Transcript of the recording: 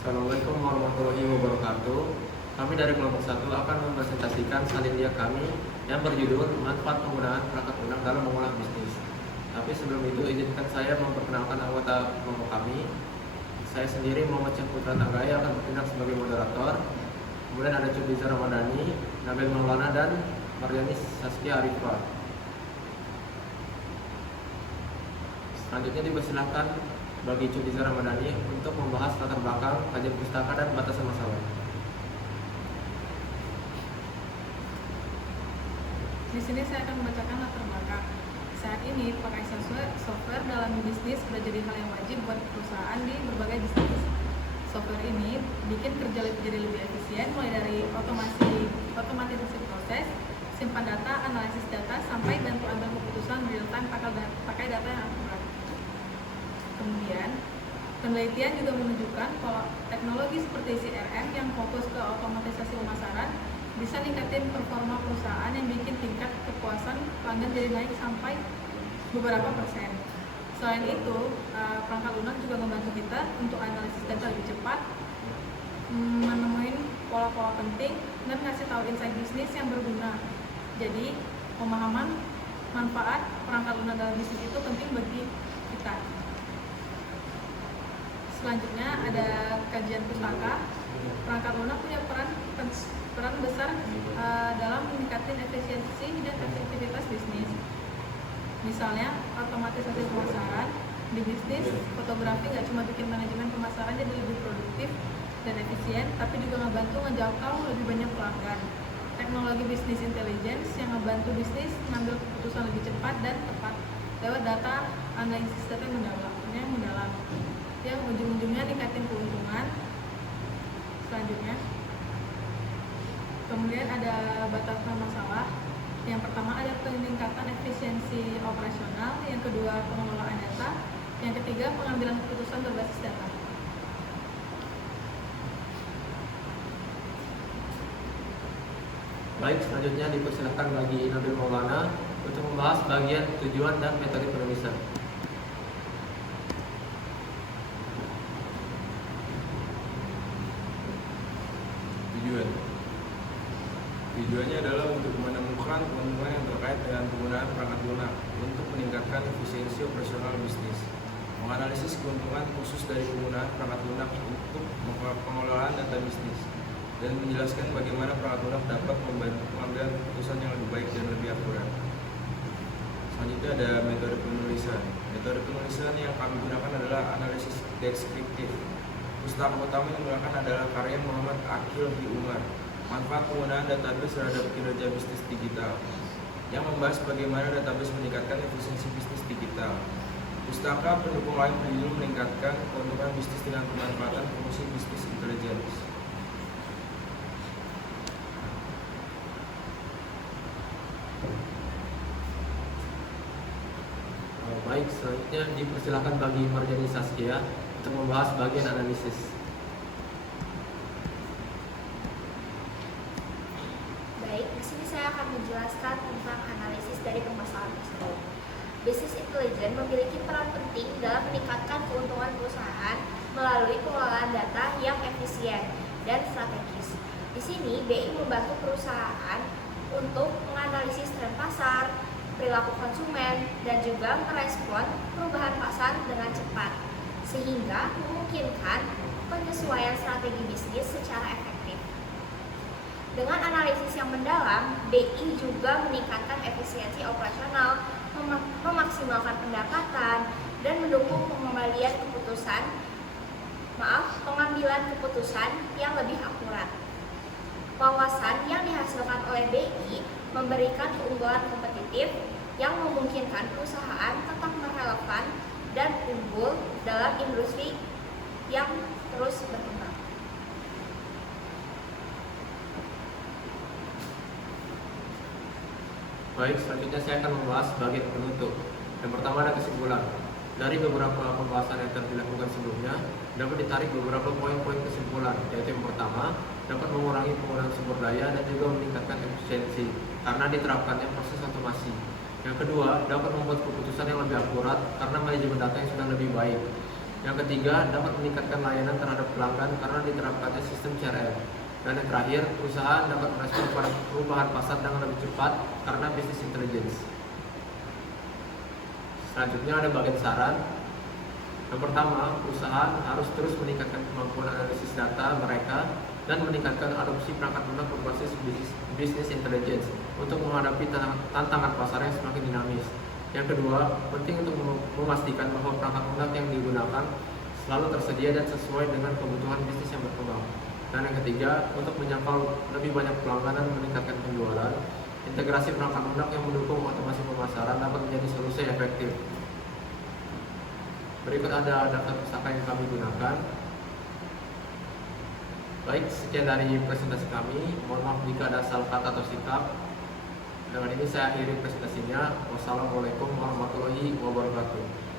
Assalamualaikum warahmatullahi wabarakatuh. Kami dari kelompok 1 akan mempresentasikan salin kami yang berjudul manfaat penggunaan perangkat lunak dalam mengolah bisnis. Tapi sebelum itu izinkan saya memperkenalkan anggota kelompok kami. Saya sendiri Muhammad Syahputra Tanggaya akan bertindak sebagai moderator. Kemudian ada Cudiza Ramadhani, Nabil Maulana dan Maryani Saskia Arifah. Selanjutnya dipersilakan bagi Cudiza Ramadhani untuk membahas latar belakang, kajian pustaka, dan batasan masalah. Di sini saya akan membacakan latar belakang. Saat ini, pakai software dalam bisnis sudah jadi hal yang wajib buat perusahaan di berbagai bisnis. Software ini bikin kerja jadi lebih efisien, mulai dari otomatisasi proses, simpan data, analisis data, sampai bantu ambil keputusan real time pakai data yang akurat. Kemudian, penelitian juga menunjukkan kalau teknologi seperti CRM yang fokus ke otomatisasi pemasaran bisa ningkatin performa perusahaan yang bikin tingkat kepuasan pelanggan jadi naik sampai beberapa persen. Selain itu, perangkat lunak juga membantu kita untuk analisis data lebih cepat, menemuin pola-pola penting, dan ngasih tahu insight bisnis yang berguna. Jadi, pemahaman manfaat perangkat lunak dalam bisnis itu penting bagi kita. Selanjutnya ada kajian pustaka. Perangkat lunak punya peran besar dalam meningkatkan efisiensi dan efektivitas bisnis. Misalnya, otomatisasi pemasaran di bisnis fotografi nggak cuma bikin manajemen pemasaran jadi lebih produktif dan efisien, tapi juga ngebantu ngejangkau lebih banyak pelanggan. Teknologi bisnis intelligence yang ngebantu bisnis ngambil keputusan lebih cepat dan tepat lewat data analisis data yang mendalam. Yang ujung-ujungnya ningkatin keuntungan. Selanjutnya, kemudian ada batasan masalah. Yang pertama ada peningkatan efisiensi operasional, yang kedua pengelolaan data, yang ketiga pengambilan keputusan berbasis data. Baik, selanjutnya dipersilakan bagi Nabil Maulana untuk membahas bagian tujuan dan metode penulisan. Tujuannya adalah untuk menemukan keuntungan yang terkait dengan penggunaan perangkat lunak untuk meningkatkan efisiensi operasional bisnis, menganalisis keuntungan khusus dari penggunaan perangkat lunak untuk pengelolaan data bisnis, dan menjelaskan bagaimana perangkat lunak dapat membantu pengambilan keputusan yang lebih baik dan lebih akurat. Selanjutnya ada metode penulisan. Metode penulisan yang kami gunakan adalah analisis deskriptif. Pustaka utama yang digunakan adalah karya Muhammad Akil B. Umar, manfaat penggunaan database terhadap kinerja bisnis digital, yang membahas bagaimana database meningkatkan efisiensi bisnis digital. Pustaka pendukung lain berjudul meningkatkan keuntungan bisnis dengan pemanfaatan fungsi bisnis intelligence. Baik, selanjutnya dipersilakan bagi Maryani Saskia untuk membahas bagian analisis. Baik, di sini saya akan menjelaskan tentang analisis dari permasalahan tersebut. Business intelligence memiliki peran penting dalam meningkatkan keuntungan perusahaan melalui pengelolaan data yang efisien dan strategis. Di sini, BI membantu perusahaan untuk menganalisis tren pasar, perilaku konsumen, dan juga merespon perubahan pasar dengan cepat, sehingga memungkinkan penyesuaian strategi bisnis secara efektif. Dengan analisis yang mendalam, BI juga meningkatkan efisiensi operasional, memaksimalkan pendapatan, dan mendukung pengambilan keputusan yang lebih akurat. Wawasan yang dihasilkan oleh BI memberikan keunggulan kompetitif yang memungkinkan perusahaan tetap relevan dan unggul dalam industri yang terus berkembang. Baik, selanjutnya saya akan membahas bagian penutup. Yang pertama ada kesimpulan. Dari beberapa pembahasan yang telah dilakukan sebelumnya, dapat ditarik beberapa poin-poin kesimpulan, yaitu yang pertama, dapat mengurangi penggunaan sumber daya dan juga meningkatkan efisiensi karena diterapkannya proses otomasi. Yang kedua, dapat membuat keputusan yang lebih akurat karena manajemen data yang sudah lebih baik. Yang ketiga, dapat meningkatkan layanan terhadap pelanggan karena diterapkannya sistem CRM. Dan yang terakhir, perusahaan dapat merespon pada perubahan pasar dengan lebih cepat karena business intelligence. Selanjutnya ada bagian saran. Yang pertama, perusahaan harus terus meningkatkan kemampuan analisis data mereka dan meningkatkan adopsi perangkat lunak berbasis business intelligence untuk menghadapi tantangan pasar yang semakin dinamis. Yang kedua, penting untuk memastikan bahwa perangkat lunak yang digunakan selalu tersedia dan sesuai dengan kebutuhan bisnis yang berkembang. Dan yang ketiga, untuk menjangkau lebih banyak pelanggan dan meningkatkan penjualan, integrasi perangkat lunak yang mendukung otomasi pemasaran dapat menjadi solusi yang efektif. Berikut ada daftar pustaka yang kami gunakan. Baik, sekian dari presentasi kami. Mohon maaf jika ada salah kata atau sikap. Dengan ini saya akhiri presentasinya. Wassalamualaikum warahmatullahi wabarakatuh.